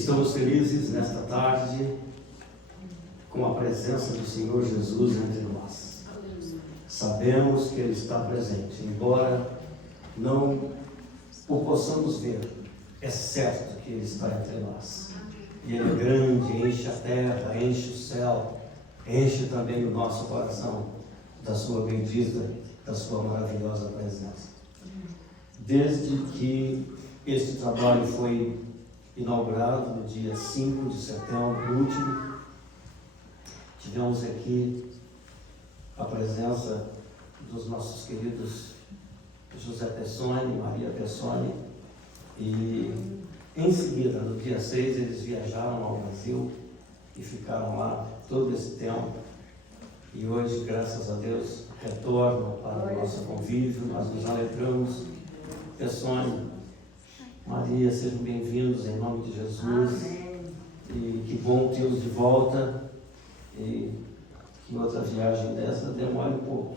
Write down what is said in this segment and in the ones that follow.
Estamos felizes nesta tarde com a presença do Senhor Jesus entre nós. Sabemos que Ele está presente, embora não o possamos ver, é certo que Ele está entre nós. E Ele é grande, enche a terra, enche o céu, enche também o nosso coração da sua bendita, da sua maravilhosa presença. Desde que este trabalho foi inaugurado no dia 5 de setembro último, tivemos aqui a presença dos nossos queridos José Pessoni, Maria Pessoni, e em seguida, no dia 6, eles viajaram ao Brasil e ficaram lá todo esse tempo. E hoje, graças a Deus, retornam para o nosso convívio. Nós nos alegramos. Pessoni, Maria, sejam bem-vindos em nome de Jesus. Amém. E que bom tê-los de volta. E que outra viagem dessa demore um pouco.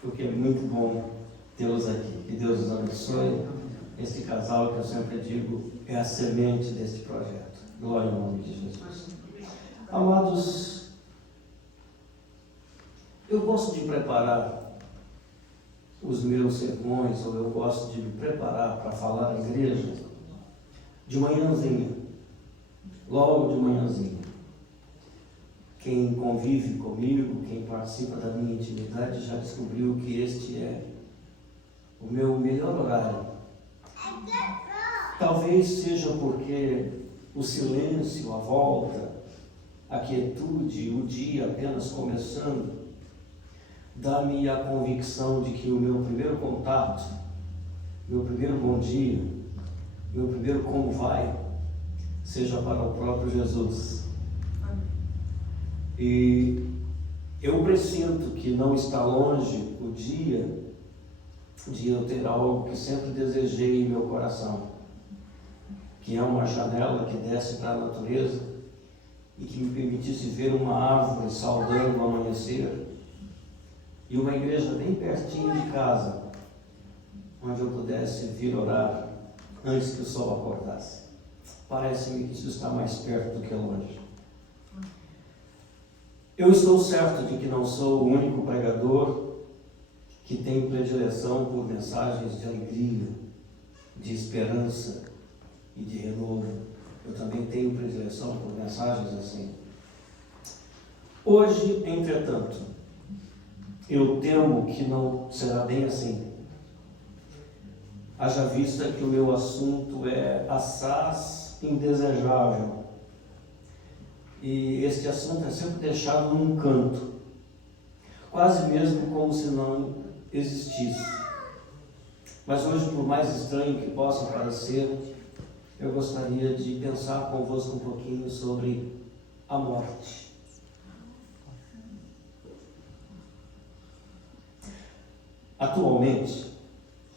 Porque é muito bom tê-los aqui. Que Deus os abençoe. Este casal, que eu sempre digo, é a semente deste projeto. Glória ao nome de Jesus. Amados, eu gosto de preparar os meus sermões, ou eu gosto de me preparar para falar à igreja de manhãzinha, logo de manhãzinha. Quem convive comigo, quem participa da minha intimidade, já descobriu que este é o meu melhor horário. Talvez seja porque o silêncio, a volta, a quietude, o dia apenas começando, dá-me a convicção de que o meu primeiro contato, meu primeiro bom dia, meu primeiro como vai, seja para o próprio Jesus. E eu presinto que não está longe o dia de eu ter algo que sempre desejei em meu coração, que é uma janela que desce para a natureza e que me permitisse ver uma árvore saudando o amanhecer e uma igreja bem pertinho de casa, onde eu pudesse vir orar antes que o sol acordasse. Parece-me que isso está mais perto do que longe. Eu estou certo de que não sou o único pregador que tem predileção por mensagens de alegria, de esperança e de renovo. Eu também tenho predileção por mensagens assim. Hoje, entretanto, eu temo que não será bem assim. Haja vista que o meu assunto é assaz indesejável. E este assunto é sempre deixado num canto, quase mesmo como se não existisse. Mas hoje, por mais estranho que possa parecer, eu gostaria de pensar convosco um pouquinho sobre a morte. Atualmente,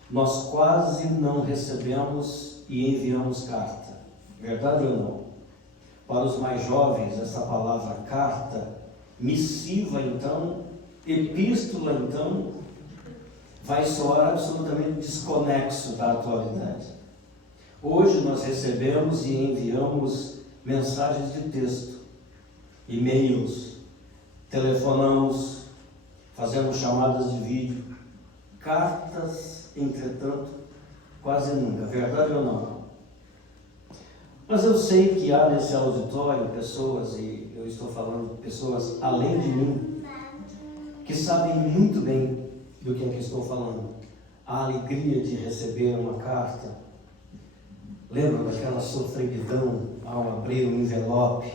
nós quase não recebemos e enviamos carta. Verdade ou não? Para os mais jovens, essa palavra carta, missiva então, epístola então, vai soar absolutamente desconexo da atualidade. Hoje nós recebemos e enviamos mensagens de texto, e-mails, telefonamos, fazemos chamadas de vídeo. Cartas, entretanto, quase nunca. Verdade ou não? Mas eu sei que há nesse auditório pessoas, e eu estou falando de pessoas além de mim, que sabem muito bem do que é que estou falando. A alegria de receber uma carta. Lembra daquela sofreguidão ao abrir um envelope?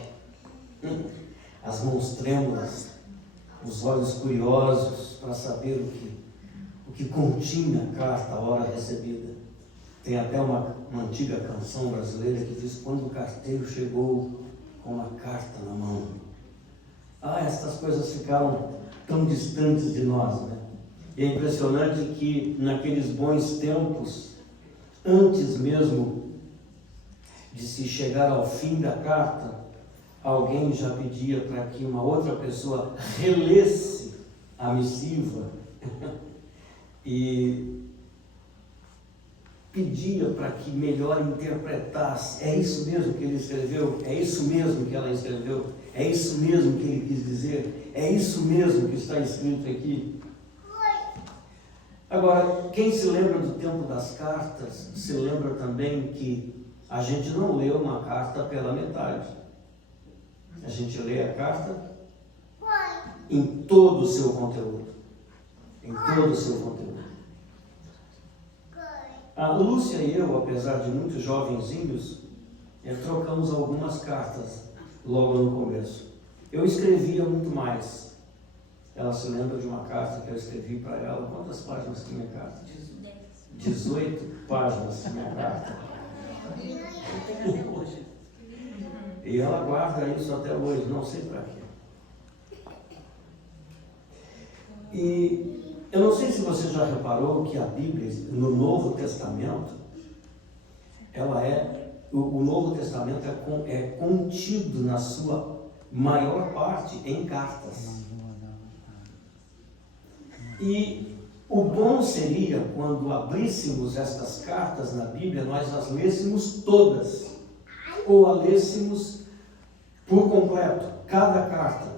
As mãos trêmulas, os olhos curiosos para saber o que continha a carta a hora recebida. Tem até uma antiga canção brasileira que diz: quando o carteiro chegou com uma carta na mão. Estas coisas ficaram tão distantes de nós, né? E é impressionante que naqueles bons tempos, antes mesmo de se chegar ao fim da carta, alguém já pedia para que uma outra pessoa relesse a missiva e pedia para que melhor interpretasse. É isso mesmo que ele escreveu? É isso mesmo que ela escreveu? É isso mesmo que ele quis dizer? É isso mesmo que está escrito aqui? Agora, quem se lembra do tempo das cartas, se lembra também que a gente não lê uma carta pela metade. A gente lê a carta em todo o seu conteúdo. Em todo o seu conteúdo. A Lúcia e eu, apesar de muito jovenzinhos, trocamos algumas cartas logo no começo. Eu escrevia muito mais. Ela se lembra de uma carta que eu escrevi para ela. Quantas páginas tinha a carta? 18 páginas tinha a carta. E ela guarda isso até hoje, não sei para quê. E eu não sei se você já reparou que a Bíblia, no Novo Testamento, o Novo Testamento é contido na sua maior parte em cartas. E o bom seria, quando abríssemos estas cartas na Bíblia, nós as lêssemos todas, ou a lêssemos por completo, cada carta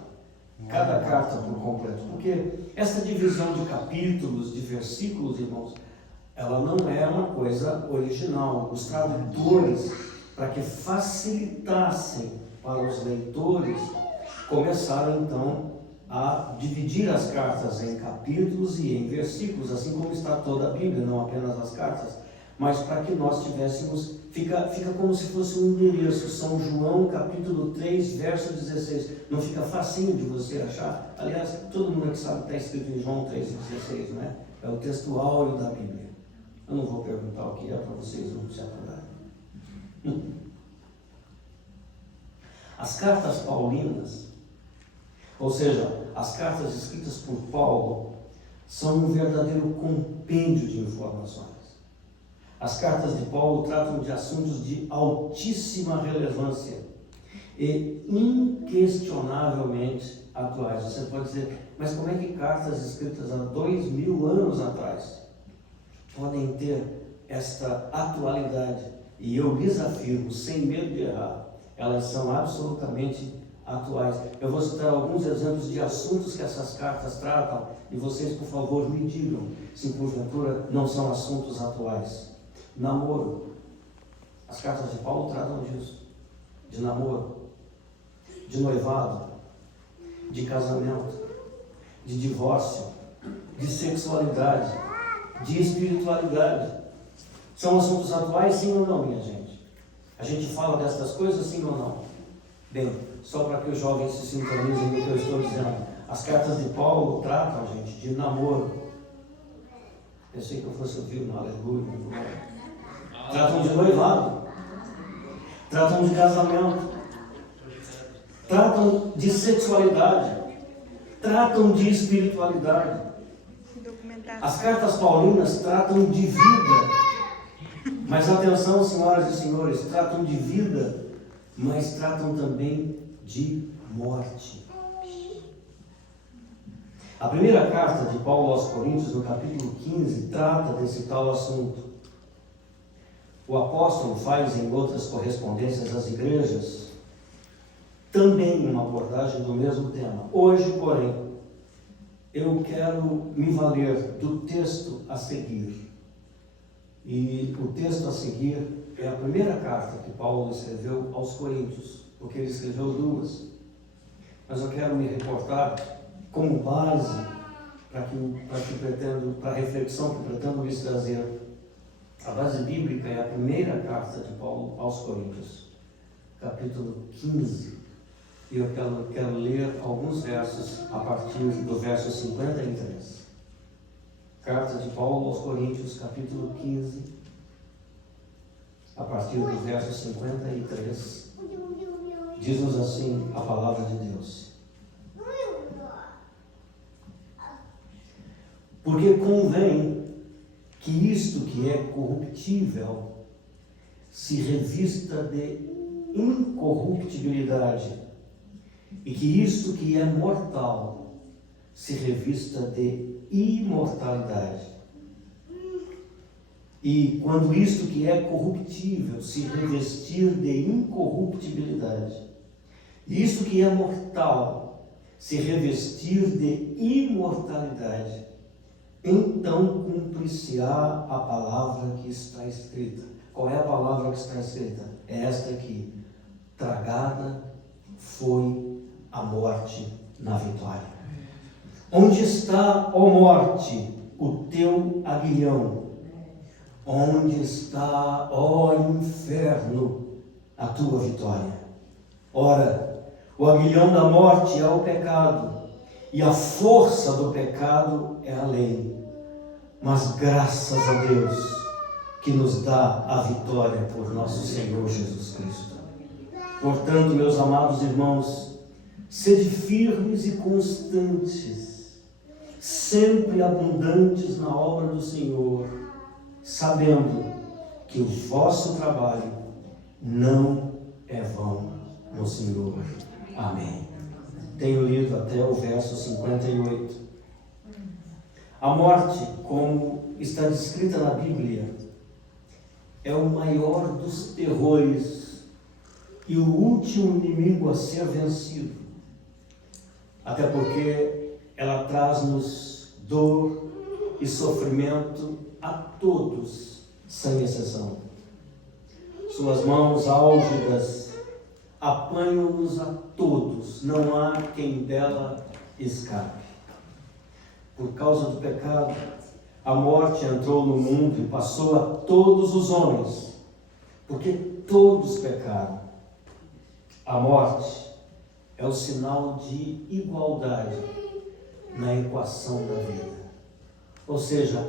por completo, porque essa divisão de capítulos, de versículos, irmãos, ela não é uma coisa original. Os tradutores, para que facilitassem para os leitores, começaram então a dividir as cartas em capítulos e em versículos, assim como está toda a Bíblia, não apenas as cartas, mas para que nós tivéssemos, fica como se fosse um endereço, São João capítulo 3, verso 16, não fica facinho de você achar? Aliás, todo mundo aqui sabe que está escrito em João 3,16, não é? É o texto áureo da Bíblia. Eu não vou perguntar o que é para vocês não se aturarem. As cartas paulinas, ou seja, as cartas escritas por Paulo, são um verdadeiro compêndio de informações. As cartas de Paulo tratam de assuntos de altíssima relevância e inquestionavelmente atuais. Você pode dizer, mas como é que cartas escritas há 2000 anos atrás podem ter esta atualidade? E eu lhes afirmo, sem medo de errar, elas são absolutamente atuais. Eu vou citar alguns exemplos de assuntos que essas cartas tratam e vocês, por favor, me digam se porventura não são assuntos atuais. Namoro. As cartas de Paulo tratam disso. De namoro, de noivado, de casamento, de divórcio, de sexualidade, de espiritualidade. São assuntos atuais, sim ou não, minha gente? A gente fala destas coisas, sim ou não? Bem, só para que os jovens se sintonizem no que eu estou dizendo. As cartas de Paulo tratam, gente, de namoro. Pensei que eu fosse ouvir um aleluia. Tratam de noivado. Tratam de casamento. Tratam de sexualidade. Tratam de espiritualidade. As cartas paulinas tratam de vida. Mas atenção, senhoras e senhores, tratam de vida, mas tratam também de morte. A primeira carta de Paulo aos Coríntios, no capítulo 15, trata desse tal assunto. O apóstolo faz em outras correspondências às igrejas também uma abordagem do mesmo tema. Hoje, porém, eu quero me valer do texto a seguir. E o texto a seguir é a primeira carta que Paulo escreveu aos Coríntios, porque ele escreveu duas. Mas eu quero me reportar como base para a reflexão que pretendo lhes trazer. A base bíblica é a primeira carta de Paulo aos Coríntios, capítulo 15. E eu quero ler alguns versos a partir do verso 53. Carta de Paulo aos Coríntios, capítulo 15, a partir do verso 53. Diz-nos assim a palavra de Deus. Porque convém que isto que é corruptível se revista de incorruptibilidade, e que isto que é mortal se revista de imortalidade. E quando isto que é corruptível se revestir de incorruptibilidade, e isto que é mortal se revestir de imortalidade, então cumprir-se-á a palavra que está escrita. Qual é a palavra que está escrita? É esta aqui: tragada foi a morte na vitória. Onde está, ó morte, o teu aguilhão? Onde está, ó inferno, a tua vitória? Ora, o aguilhão da morte é o pecado, e a força do pecado é a lei. Mas graças a Deus que nos dá a vitória por nosso Senhor Jesus Cristo. Portanto, meus amados irmãos, sede firmes e constantes, sempre abundantes na obra do Senhor, sabendo que o vosso trabalho não é vão no Senhor. Amém. Tenho lido até o verso 58. A morte, como está descrita na Bíblia, é o maior dos terrores e o último inimigo a ser vencido. Até porque ela traz-nos dor e sofrimento a todos, sem exceção. Suas mãos álgidas apanham-nos a todos, não há quem dela escape. Por causa do pecado, a morte entrou no mundo e passou a todos os homens, porque todos pecaram. A morte é o sinal de igualdade na equação da vida. Ou seja,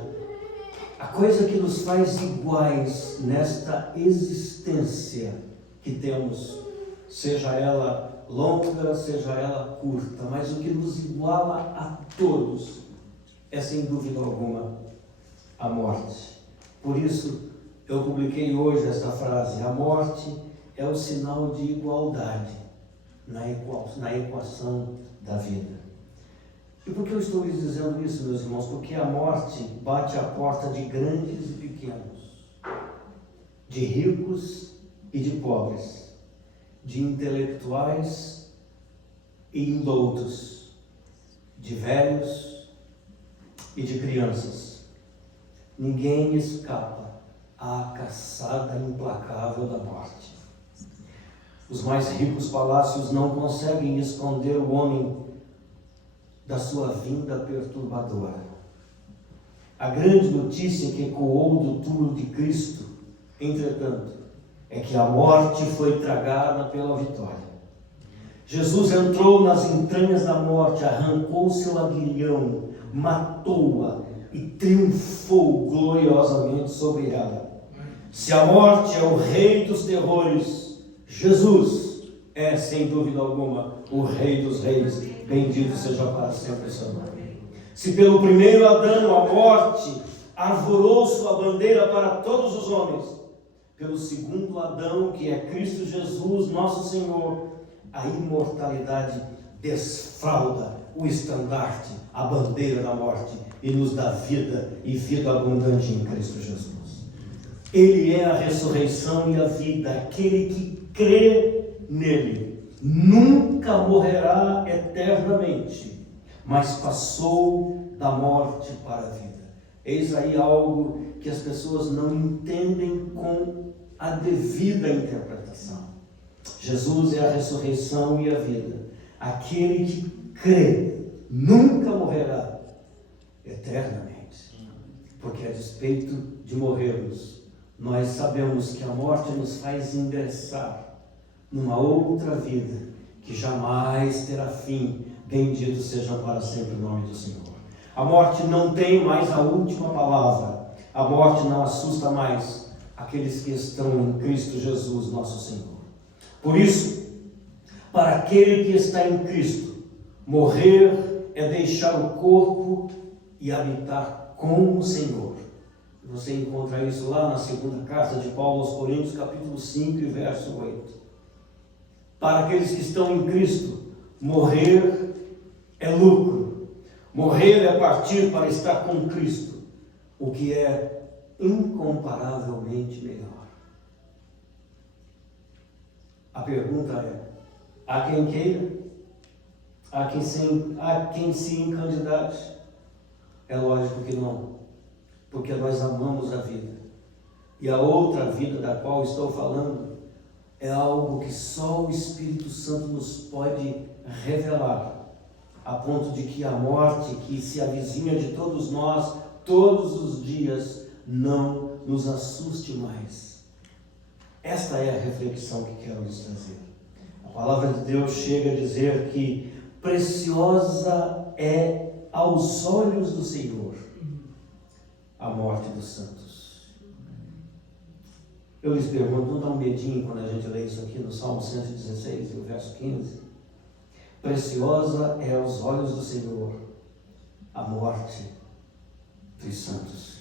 a coisa que nos faz iguais nesta existência que temos, seja ela longa, seja ela curta, mas o que nos iguala a todos é, sem dúvida alguma, a morte. Por isso, eu publiquei hoje esta frase: a morte é o sinal de igualdade na equação da vida. E por que eu estou lhes dizendo isso, meus irmãos? Porque a morte bate à porta de grandes e pequenos, de ricos e de pobres, de intelectuais e indoutos, de velhos e de crianças. Ninguém escapa à caçada implacável da morte. Os mais ricos palácios não conseguem esconder o homem da sua vinda perturbadora. A grande notícia que ecoou do túmulo de Cristo, entretanto, é que a morte foi tragada pela vitória. Jesus entrou nas entranhas da morte, arrancou seu aguilhão, matou-a e triunfou gloriosamente sobre ela. Se a morte é o rei dos terrores, Jesus é, sem dúvida alguma, o Rei dos Reis. Bendito seja para sempre o seu nome. Se pelo primeiro Adão a morte arvorou sua bandeira para todos os homens, pelo segundo Adão, que é Cristo Jesus, nosso Senhor, a imortalidade desfralda o estandarte, a bandeira da morte, e nos dá vida e vida abundante em Cristo Jesus. Ele é a ressurreição e a vida. Aquele que crê nele nunca morrerá eternamente, mas passou da morte para a vida. Eis aí algo que as pessoas não entendem com a devida interpretação. Jesus é a ressurreição e a vida. Aquele que crê nunca morrerá eternamente, porque a despeito de morrermos, nós sabemos que a morte nos faz ingressar numa outra vida que jamais terá fim. Bendito seja para sempre o nome do Senhor. A morte não tem mais a última palavra. A morte não assusta mais aqueles que estão em Cristo Jesus, nosso Senhor. Por isso, para aquele que está em Cristo, morrer é deixar o corpo e habitar com o Senhor. Você encontra isso lá na segunda carta de Paulo aos Coríntios, capítulo 5 e verso 8. Para aqueles que estão em Cristo, morrer é lucro. Morrer é partir para estar com Cristo, o que é incomparavelmente melhor. A pergunta é: há quem queira? Há quem se incandidate? É lógico que não, porque nós amamos a vida. E a outra vida da qual estou falando é algo que só o Espírito Santo nos pode revelar, a ponto de que a morte que se avizinha de todos nós, todos os dias, não nos assuste mais. Esta é a reflexão que quero lhes trazer. A palavra de Deus chega a dizer que preciosa é aos olhos do Senhor a morte dos santos. Eu lhes pergunto, não dá um medinho quando a gente lê isso aqui no Salmo 116, no verso 15? Preciosa é aos olhos do Senhor a morte dos santos.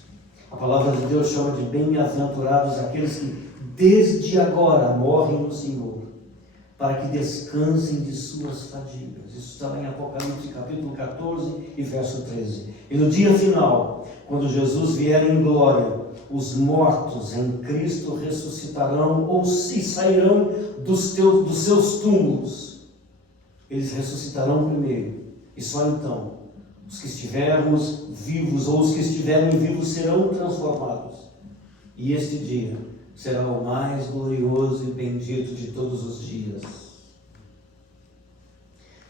A palavra de Deus chama de bem-aventurados aqueles que desde agora morrem no Senhor, para que descansem de suas fadigas. Isso está lá em Apocalipse capítulo 14 e verso 13. E no dia final, quando Jesus vier em glória, os mortos em Cristo ressuscitarão ou se sairão dos seus túmulos. Eles ressuscitarão primeiro, e só então os que estivermos vivos ou os que estiverem vivos serão transformados. E este dia será o mais glorioso e bendito de todos os dias.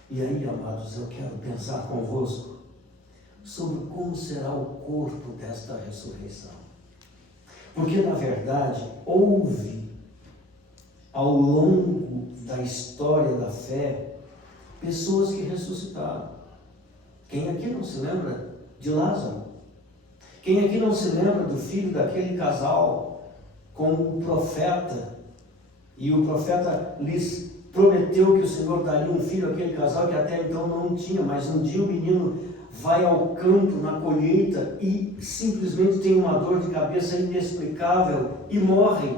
E aí, amados, eu quero pensar convosco sobre como será o corpo desta ressurreição. Porque, na verdade, houve, ao longo da história da fé, pessoas que ressuscitaram. Quem aqui não se lembra de Lázaro? Quem aqui não se lembra do filho daquele casal com o profeta? E o profeta lhes prometeu que o Senhor daria um filho àquele casal que até então não tinha, mas um dia o menino vai ao campo na colheita e simplesmente tem uma dor de cabeça inexplicável e morre.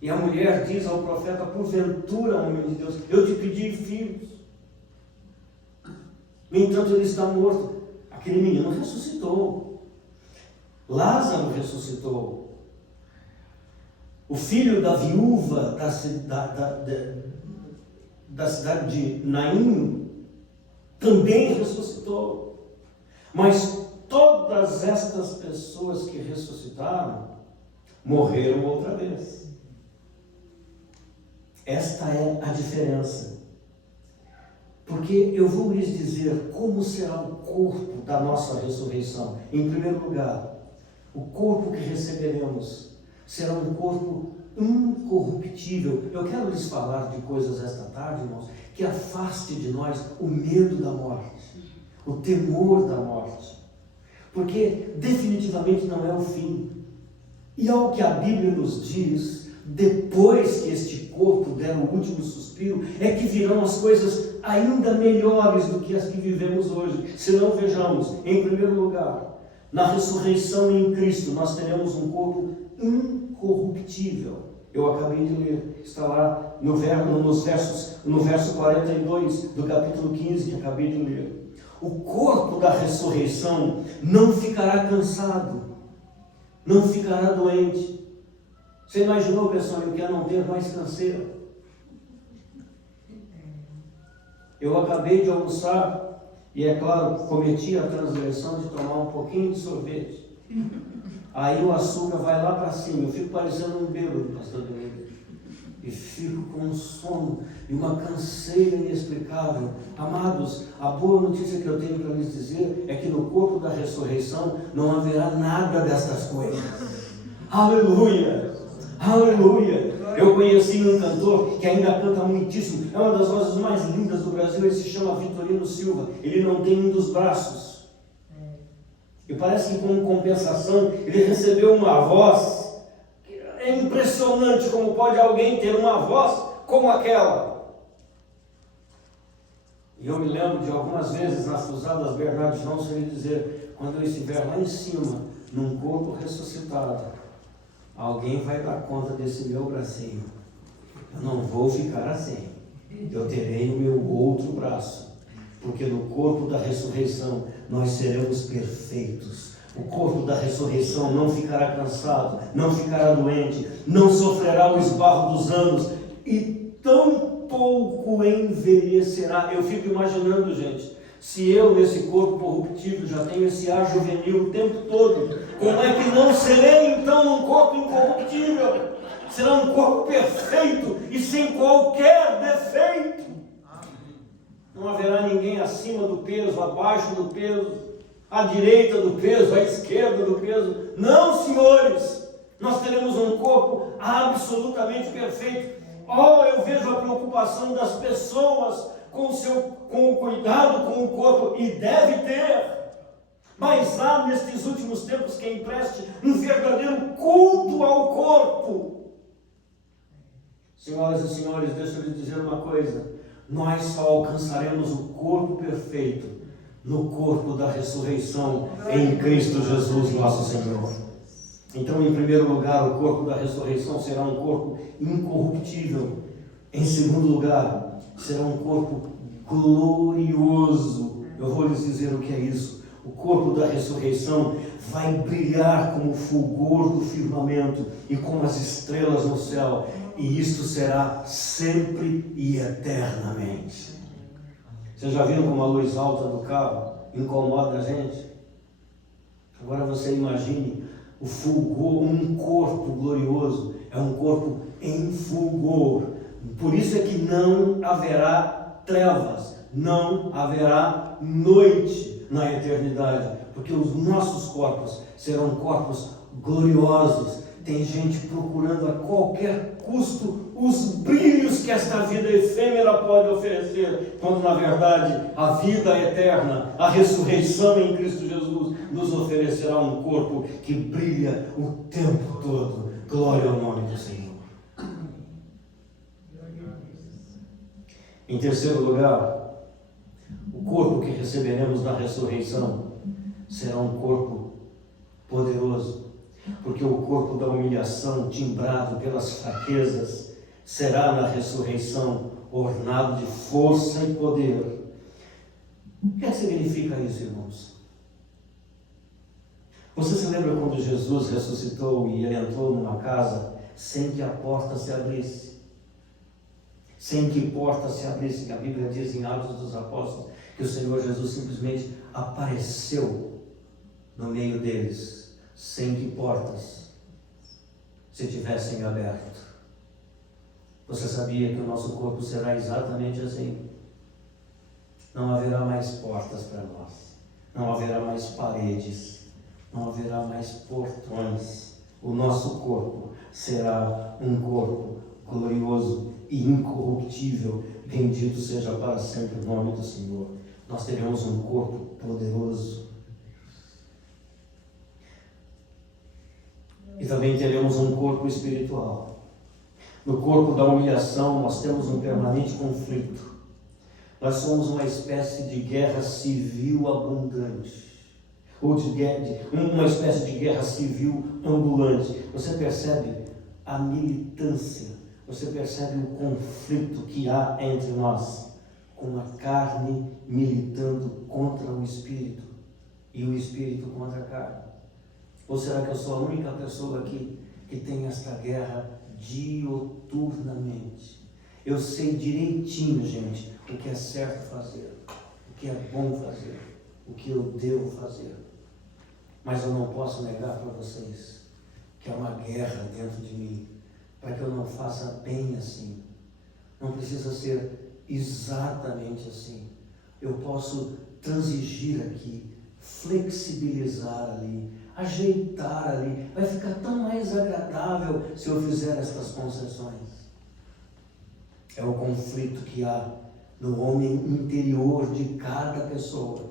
E a mulher diz ao profeta: porventura, homem de Deus, eu te pedi filhos. No entanto, ele está morto. Aquele menino ressuscitou. Lázaro ressuscitou. O filho da viúva da cidade de Naim também ressuscitou. Mas todas estas pessoas que ressuscitaram morreram outra vez. Esta é a diferença. Porque eu vou lhes dizer como será o corpo da nossa ressurreição. Em primeiro lugar, o corpo que receberemos será um corpo incorruptível. Eu quero lhes falar de coisas esta tarde, irmãos, que afaste de nós o medo da morte, o temor da morte. Porque definitivamente não é o fim. E ao que a Bíblia nos diz, depois que este corpo der o último suspiro, é que virão as coisas ainda melhores do que as que vivemos hoje. Se não, vejamos, em primeiro lugar, na ressurreição em Cristo, nós teremos um corpo incorruptível. Eu acabei de ler, está lá no verso 42 do capítulo 15 que acabei de ler. O corpo da ressurreição não ficará cansado, não ficará doente. Você imaginou, pessoal, que é não ter mais canseira? Eu acabei de almoçar e, é claro, cometi a transgressão de tomar um pouquinho de sorvete. Aí o açúcar vai lá para cima, eu fico parecendo um bêbado, pastor Domingo. E fico com um sono e uma canseira inexplicável. Amados, a boa notícia que eu tenho para lhes dizer é que no corpo da ressurreição não haverá nada dessas coisas. Aleluia! Aleluia! Eu conheci um cantor que ainda canta muitíssimo, é uma das vozes mais lindas do Brasil, ele se chama Vitorino Silva, ele não tem um dos braços. E parece que como compensação, ele recebeu uma voz, é impressionante como pode alguém ter uma voz como aquela. E eu me lembro de algumas vezes nas cruzadas Bernardo João ele dizer, quando eu estiver lá em cima, num corpo ressuscitado, alguém vai dar conta desse meu bracinho. Eu não vou ficar assim. Eu terei o meu outro braço. Porque no corpo da ressurreição nós seremos perfeitos. O corpo da ressurreição não ficará cansado, não ficará doente, não sofrerá o esbarro dos anos e tão pouco envelhecerá. Eu fico imaginando, gente, se eu nesse corpo corruptível já tenho esse ar juvenil o tempo todo, como é que não serei então um corpo incorruptível? Será um corpo perfeito e sem qualquer defeito. Não haverá ninguém acima do peso, abaixo do peso, à direita do peso, à esquerda do peso. Não, senhores, nós teremos um corpo absolutamente perfeito. Oh, eu vejo a preocupação das pessoas com o cuidado com o corpo, e deve ter. Mas há nestes últimos tempos quem preste um verdadeiro culto ao corpo. Senhoras e senhores, deixa eu lhes dizer uma coisa: nós só alcançaremos o corpo perfeito no corpo da ressurreição em Cristo Jesus, nosso Senhor. Então, em primeiro lugar, o corpo da ressurreição será um corpo incorruptível. Em segundo lugar, será um corpo glorioso. Eu vou lhes dizer o que é isso. O corpo da ressurreição vai brilhar como o fulgor do firmamento e como as estrelas no céu. E isto será sempre e eternamente. Vocês já viram como a luz alta do carro incomoda a gente? Agora você imagine o fulgor, um corpo glorioso, é um corpo em fulgor. Por isso é que não haverá trevas, não haverá noite na eternidade, porque os nossos corpos serão corpos gloriosos. Tem gente procurando a qualquer custo os brilhos que esta vida efêmera pode oferecer, quando na verdade a vida eterna, a ressurreição em Cristo Jesus, nos oferecerá um corpo que brilha o tempo todo. Glória ao nome do Senhor. Em terceiro lugar, o corpo que receberemos na ressurreição será um corpo poderoso, porque o corpo da humilhação, timbrado pelas fraquezas, será na ressurreição ornado de força e poder. O que significa isso, irmãos? Você se lembra quando Jesus ressuscitou e ele entrou numa casa sem que a porta se abrisse? Sem que porta se abrisse, que a Bíblia diz em Atos dos Apóstolos que o Senhor Jesus simplesmente apareceu no meio deles, sem que portas se tivessem aberto. Você sabia que o nosso corpo será exatamente assim? Não haverá mais portas para nós, não haverá mais paredes, não haverá mais portões. O nosso corpo será um corpo glorioso e incorruptível. Bendito seja para sempre o nome do Senhor. Nós teremos um corpo poderoso. E também teremos um corpo espiritual. No corpo da humilhação nós temos um permanente conflito. Nós somos uma espécie de guerra civil abundante, ou uma espécie de guerra civil ambulante. Você percebe a militância, você percebe o conflito que há entre nós, com a carne militando contra o espírito e o espírito contra a carne. Ou será que eu sou a única pessoa aqui que tem esta guerra dioturnamente? Eu sei direitinho, gente, o que é certo fazer, o que é bom fazer, o que eu devo fazer. Mas eu não posso negar para vocês que há uma guerra dentro de mim, para que eu não faça bem assim. Não precisa ser exatamente assim. Eu posso transigir aqui, flexibilizar ali, ajeitar ali. Vai ficar tão mais agradável se eu fizer estas concessões. É o conflito que há no homem interior de cada pessoa.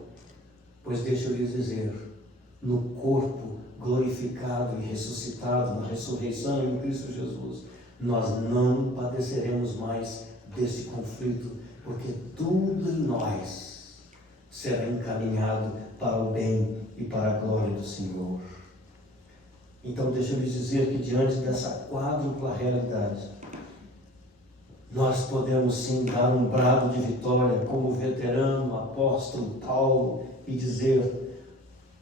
Pois deixa eu lhes dizer, no corpo glorificado e ressuscitado, na ressurreição em Cristo Jesus, nós não padeceremos mais desse conflito, porque tudo em nós será encaminhado para o bem e para a glória do Senhor. Então deixa eu lhes dizer que diante dessa quádrupla realidade, nós podemos sim dar um brado de vitória como veterano apóstolo Paulo e dizer: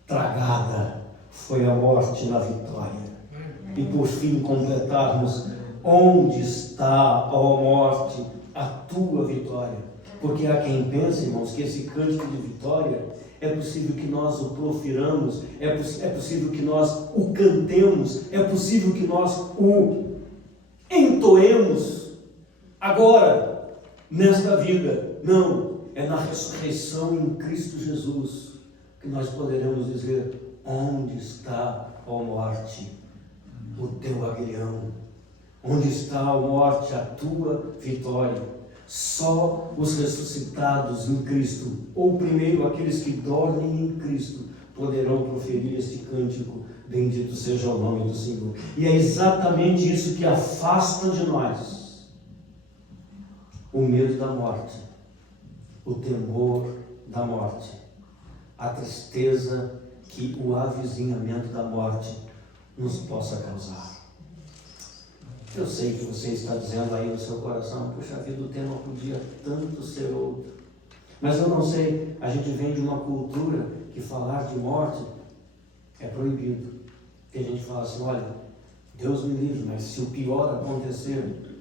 tragada, foi a morte na vitória. E por fim completarmos: onde está, ó morte, a tua vitória? Porque há quem pense, irmãos, que esse cântico de vitória é possível que nós o profiramos, é possível que nós o cantemos, é possível que nós o entoemos agora, nesta vida. Não, é na ressurreição em Cristo Jesus que nós poderemos dizer: onde está, ó morte, o teu aguilhão? Onde está, ó morte, a tua vitória? Só os ressuscitados em Cristo, ou primeiro aqueles que dormem em Cristo, poderão proferir este cântico: bendito seja o nome do Senhor. E é exatamente isso que afasta de nós o medo da morte, o temor da morte, a tristeza que o avizinhamento da morte nos possa causar. Eu sei que você está dizendo aí no seu coração: puxa vida, o tema podia tanto ser outro. Mas eu não sei, a gente vem de uma cultura que falar de morte é proibido. Tem gente que fala assim: olha, Deus me livre, mas se o pior acontecer,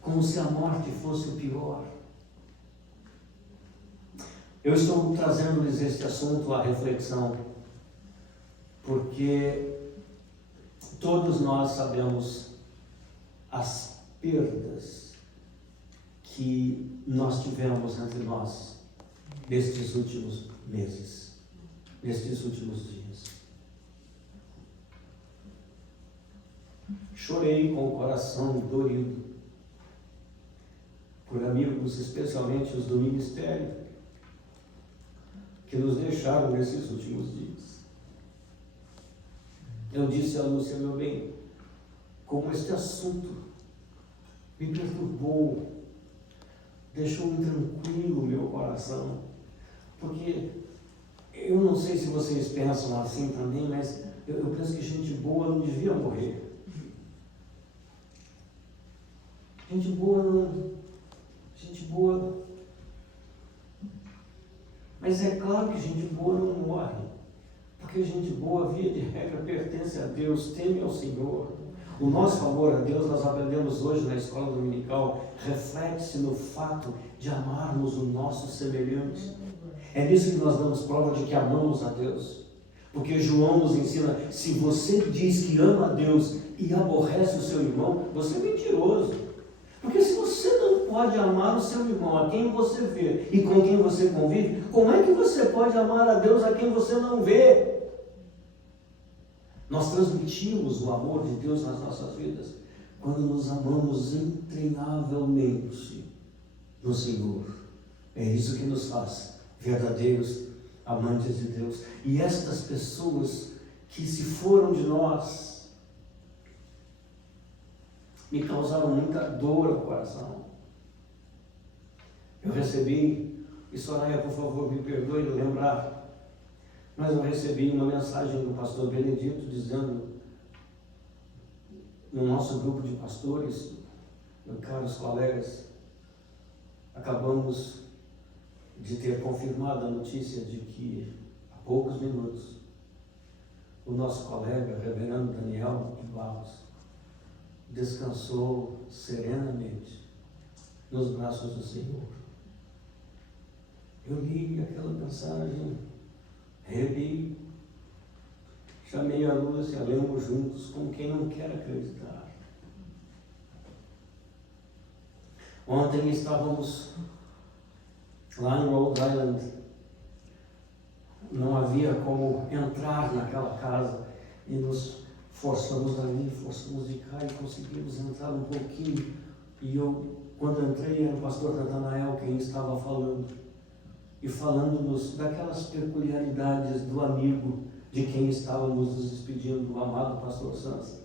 como se a morte fosse o pior. Eu estou trazendo-lhes este assunto à reflexão, porque todos nós sabemos as perdas que nós tivemos entre nós nestes últimos meses, nestes últimos dias. Chorei com o coração dorido por amigos, especialmente os do ministério, que nos deixaram nesses últimos dias. Eu disse a Lúcia: meu bem, como este assunto me perturbou, deixou intranquilo o meu coração, porque eu não sei se vocês pensam assim também, mas eu penso que gente boa não devia morrer. Gente boa. Mas é claro que gente boa não morre, porque gente boa, via de regra, pertence a Deus, teme ao Senhor. O nosso amor a Deus, nós aprendemos hoje na escola dominical, reflete-se no fato de amarmos o nosso semelhante. É nisso que nós damos prova de que amamos a Deus. Porque João nos ensina: se você diz que ama a Deus e aborrece o seu irmão, você é mentiroso. Porque se você não pode amar o seu irmão, a quem você vê e com quem você convive, como é que você pode amar a Deus a quem você não vê? Nós transmitimos o amor de Deus nas nossas vidas quando nos amamos entranhavelmente no Senhor. É isso que nos faz verdadeiros amantes de Deus. E estas pessoas que se foram de nós me causaram muita dor ao coração. Eu recebi, e Soraya, por favor, me perdoe de lembrar, mas eu recebi uma mensagem do pastor Benedito dizendo, no nosso grupo de pastores, meus caros colegas, acabamos de ter confirmado a notícia de que, há poucos minutos, o nosso colega, reverendo Daniel de Barros, descansou serenamente nos braços do Senhor. Eu li aquela mensagem, reli, chamei a Lúcia, lemos juntos, como quem não quer acreditar. Ontem estávamos lá em Rhode Island, não havia como entrar naquela casa e nos forçamos ali, forçamos de cá e conseguimos entrar um pouquinho. E eu, quando entrei, era o pastor Natanael quem estava falando. E falando-nos daquelas peculiaridades do amigo de quem estávamos nos despedindo, do amado pastor Sansa.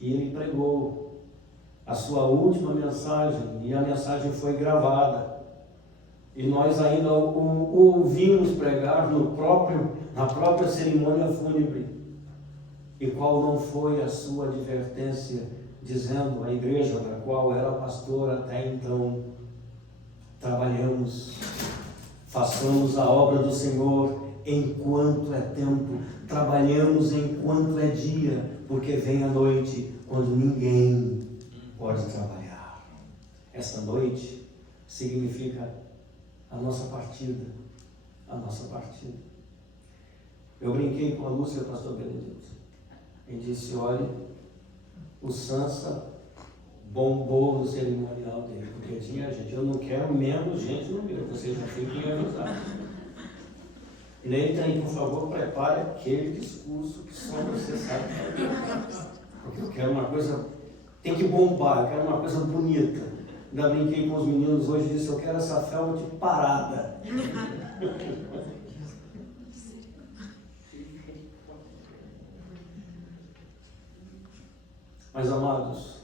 E ele pregou a sua última mensagem, e a mensagem foi gravada. E nós ainda o ouvimos pregar na própria cerimônia fúnebre. E qual não foi a sua advertência, dizendo à igreja da qual era pastor até então: trabalhamos, façamos a obra do Senhor enquanto é tempo, trabalhamos enquanto é dia, porque vem a noite quando ninguém pode trabalhar. Esta noite significa a nossa partida, a nossa partida. Eu brinquei com a Lúcia, pastor Benedito, e disse, olha, o Sansa bombou no cerimonial dele, porque tinha gente, eu não quero menos gente no meu, vocês já fiquem avisados. Neita, por favor, prepare aquele discurso que só você sabe fazer. Porque eu quero uma coisa, tem que bombar, eu quero uma coisa bonita. Ainda brinquei com os meninos hoje e disse, eu quero essa felva de parada. Mas, amados,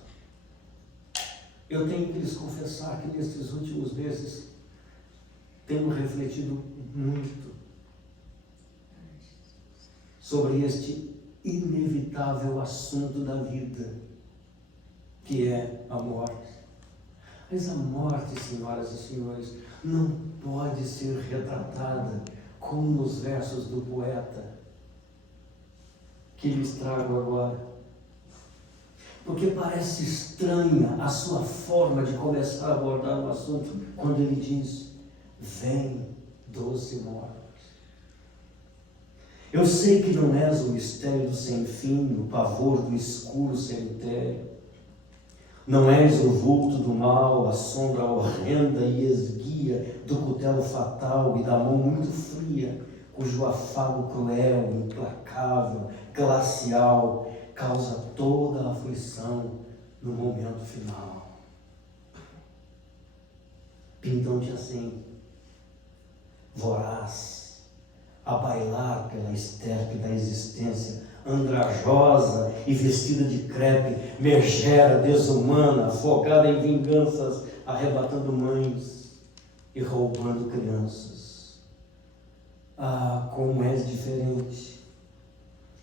eu tenho que lhes confessar que nesses últimos meses tenho refletido muito sobre este inevitável assunto da vida, que é a morte. Mas a morte, senhoras e senhores, não pode ser retratada como nos versos do poeta que lhes trago agora. Porque parece estranha a sua forma de começar a abordar o assunto quando ele diz, vem, doce morte. Eu sei que não és o mistério do sem fim, o pavor do escuro cemitério. Não és o vulto do mal, a sombra horrenda e esguia do cutelo fatal e da mão muito fria, cujo afago cruel, implacável, glacial, causa toda a aflição no momento final. Pintam-te assim, voraz, a bailar pela estepe da existência, andrajosa e vestida de crepe, megera, desumana, afogada em vinganças, arrebatando mães e roubando crianças. Ah, como és diferente!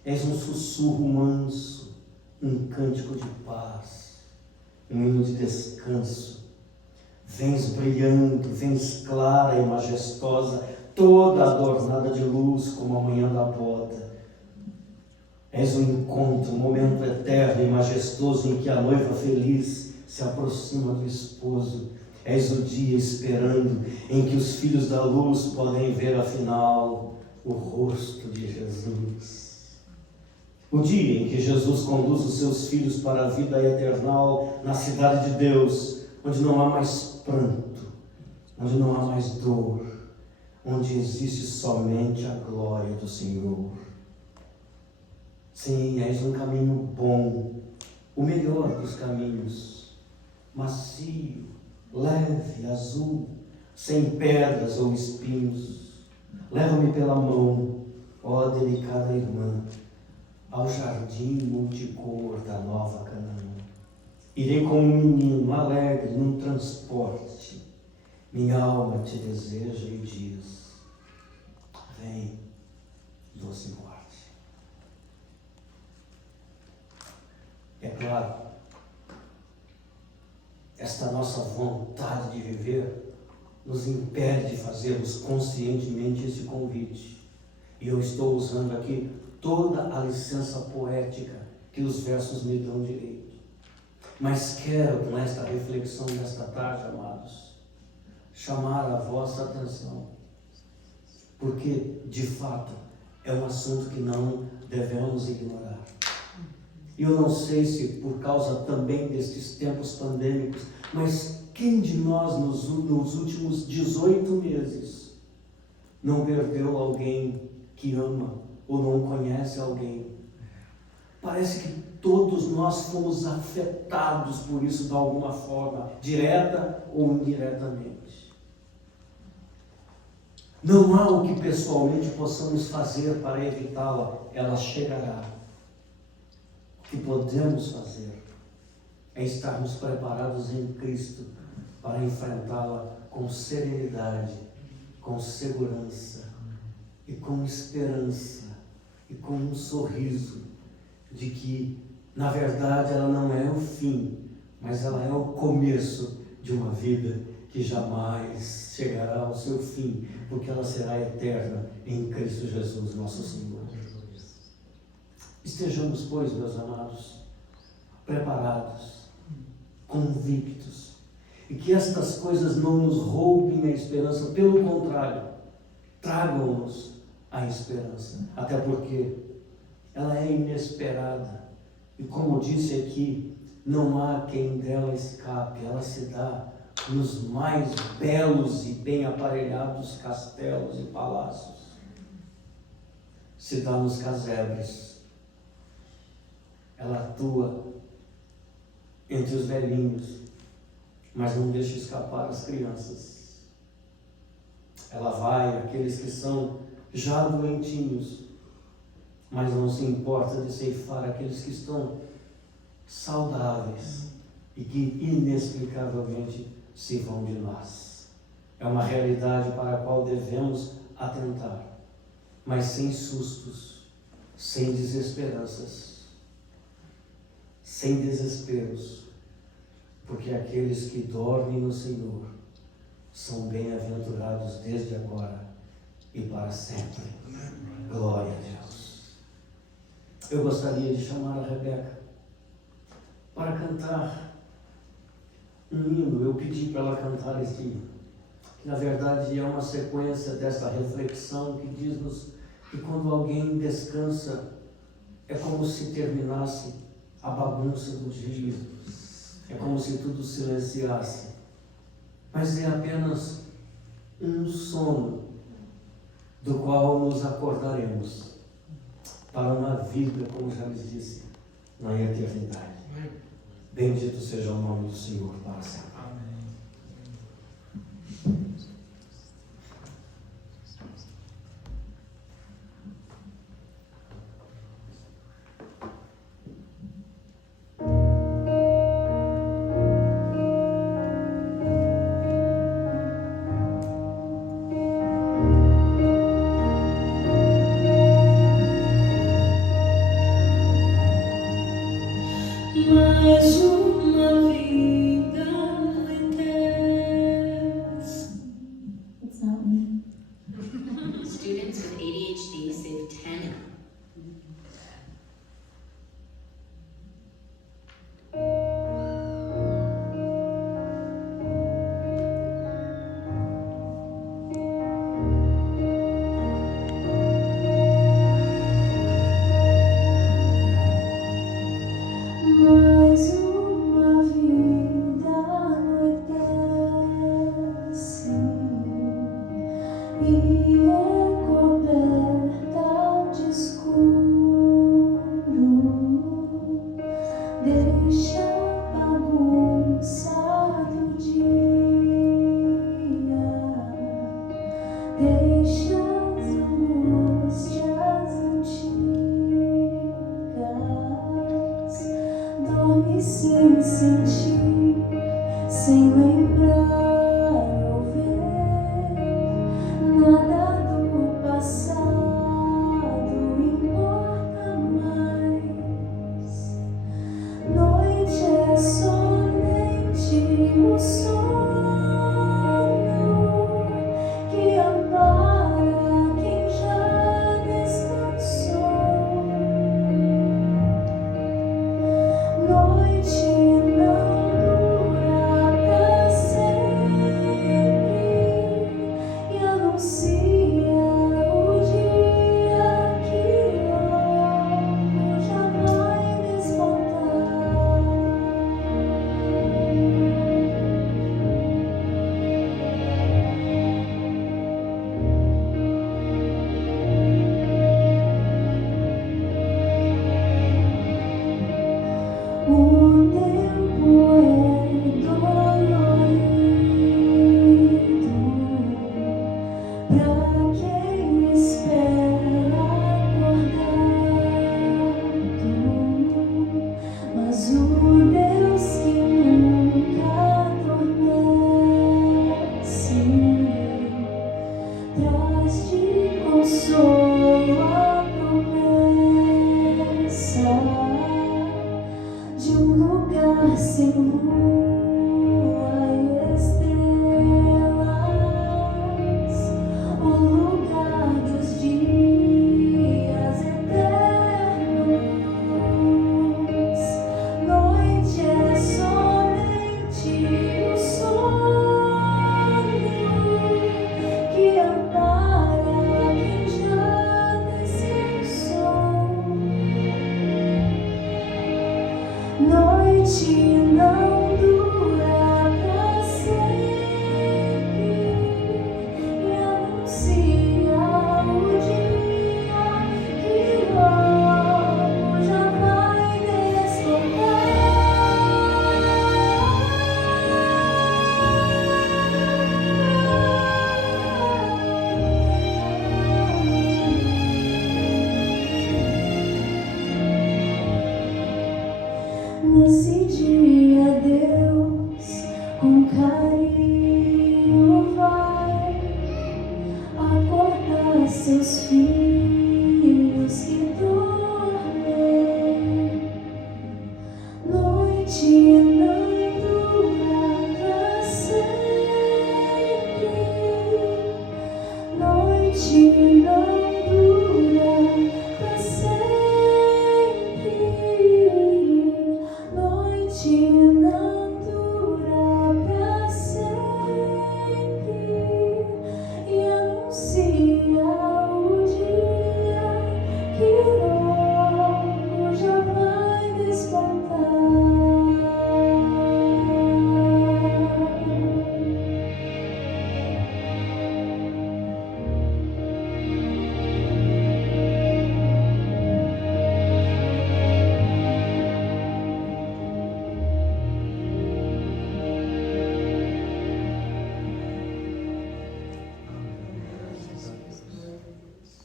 És um sussurro manso, um cântico de paz, um hino de descanso. Vens brilhando, vens clara e majestosa, toda adornada de luz como a manhã da boda. És o encontro, um momento eterno e majestoso em que a noiva feliz se aproxima do esposo. És o dia esperando em que os filhos da luz podem ver afinal o rosto de Jesus. O dia em que Jesus conduz os seus filhos para a vida eternal na cidade de Deus, onde não há mais pranto, onde não há mais dor, onde existe somente a glória do Senhor. Sim, és um caminho bom, o melhor dos caminhos, macio, leve, azul, sem pedras ou espinhos. Leva-me pela mão, ó delicada irmã, ao jardim multicor da nova Canaã. Irei como um menino alegre num transporte. Minha alma te deseja e diz, vem, doce morte. É claro, esta nossa vontade de viver nos impede de fazermos conscientemente esse convite. E eu estou usando aqui toda a licença poética que os versos me dão direito. Mas quero, com esta reflexão nesta tarde, amados, chamar a vossa atenção, porque, de fato, é um assunto que não devemos ignorar. E eu não sei se por causa também destes tempos pandêmicos, mas quem de nós nos últimos 18 meses não perdeu alguém que ama ou não conhece alguém? Parece que todos nós fomos afetados por isso de alguma forma, direta ou indiretamente. Não há o que pessoalmente possamos fazer para evitá-la, ela chegará. O que podemos fazer é estarmos preparados em Cristo para enfrentá-la com serenidade, com segurança e com esperança e com um sorriso de que, na verdade, ela não é o fim, mas ela é o começo de uma vida que jamais chegará ao seu fim, porque ela será eterna em Cristo Jesus, nosso Senhor. Estejamos, pois, meus amados, preparados, convictos, e que estas coisas não nos roubem a esperança, pelo contrário, tragam-nos a esperança, até porque ela é inesperada, e como disse aqui, não há quem dela escape, ela se dá nos mais belos e bem aparelhados castelos e palácios, se dá nos casebres, ela atua entre os velhinhos, mas não deixa escapar as crianças. Ela vai àqueles que são já doentinhos, mas não se importa de ceifar aqueles que estão saudáveis e que inexplicavelmente se vão de nós. É uma realidade para a qual devemos atentar, mas sem sustos, sem desesperanças, sem desesperos, porque aqueles que dormem no Senhor são bem-aventurados desde agora e para sempre. Glória a Deus. Eu gostaria de chamar a Rebeca para cantar um hino. Eu pedi para ela cantar este hino, que na verdade é uma sequência dessa reflexão que diz-nos que quando alguém descansa é como se terminasse a bagunça do dia, é como se tudo silenciasse, mas é apenas um sono do qual nos acordaremos para uma vida, como já lhes disse, na eternidade. Bendito seja o nome do Senhor para sempre. Mais uma vida no intenso. It's not me. Students with ADHD save 10. Mais uma vida anoitece e é coberta de escuro. Deixa a bagunça do dia, deixa as angústias antigas. Dorme sem sentir, sem lembrar ou ver nada do passado importa mais. Noite é somente o sono que ampara quem já descansou. Noite não dura pra sempre e anuncia o dia que logo já vai despontar. O tempo é dolorido pra quem espera acordado, mas o Deus que nunca adormece traz de consolo a promessa de um lugar sem lua e estrelas. noite não dura pra sempre e anuncia o dia que logo já vai despertar. Nesse dia, Deus, com carinho